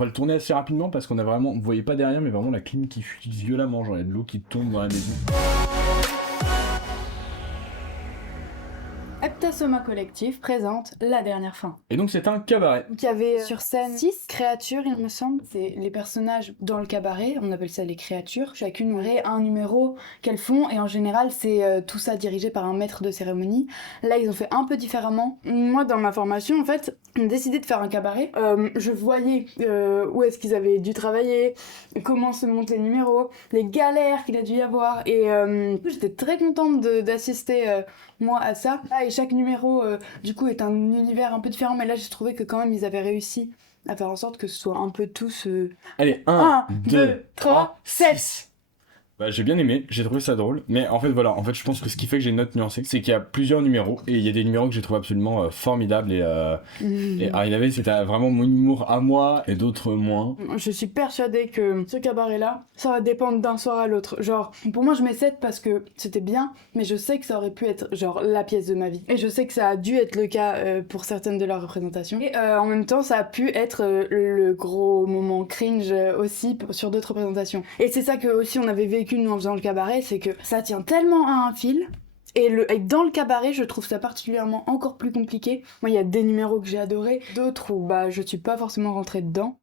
On va le tourner assez rapidement parce qu'on a vraiment, vous voyez pas derrière, mais vraiment la clim qui fuit violemment, genre il y a de l'eau qui tombe dans la maison. Heptasoma Collectif présente La Dernière Fin. Et donc c'est un cabaret. Donc il y avait sur scène 6 créatures, il me semble. C'est les personnages dans le cabaret, on appelle ça les créatures. Chacune aurait un numéro qu'elles font, et en général c'est tout ça dirigé par un maître de cérémonie. Là ils ont fait un peu différemment. Moi dans ma formation en fait, on a décidé de faire un cabaret. Je voyais où est-ce qu'ils avaient dû travailler, comment se monter les numéros, les galères qu'il a dû y avoir, et j'étais très contente d'assister moi à ça. Ah, et chaque numéro du coup est un univers un peu différent, mais là j'ai trouvé que quand même ils avaient réussi à faire en sorte que ce soit un peu tous Allez, 1, 1, 2, 2, 3, 3, 7. 6. Bah, j'ai bien aimé, j'ai trouvé ça drôle, mais en fait voilà, en fait je pense que ce qui fait que j'ai une note nuancée, c'est qu'il y a plusieurs numéros, et il y a des numéros que j'ai trouvé absolument formidables, et Harry David c'était vraiment mon humour à moi, et d'autres moins. Je suis persuadée que ce cabaret-là, ça va dépendre d'un soir à l'autre. Genre, pour moi je mets 7 parce que c'était bien, mais je sais que ça aurait pu être genre la pièce de ma vie. Et je sais que ça a dû être le cas pour certaines de leurs représentations. Et en même temps, ça a pu être le gros moment cringe aussi sur d'autres représentations. Et c'est ça que aussi on avait vécu nous en faisant le cabaret, c'est que ça tient tellement à un fil. Et dans le cabaret, je trouve ça particulièrement encore plus compliqué. Moi, il y a des numéros que j'ai adorés, d'autres où bah je suis pas forcément rentrée dedans.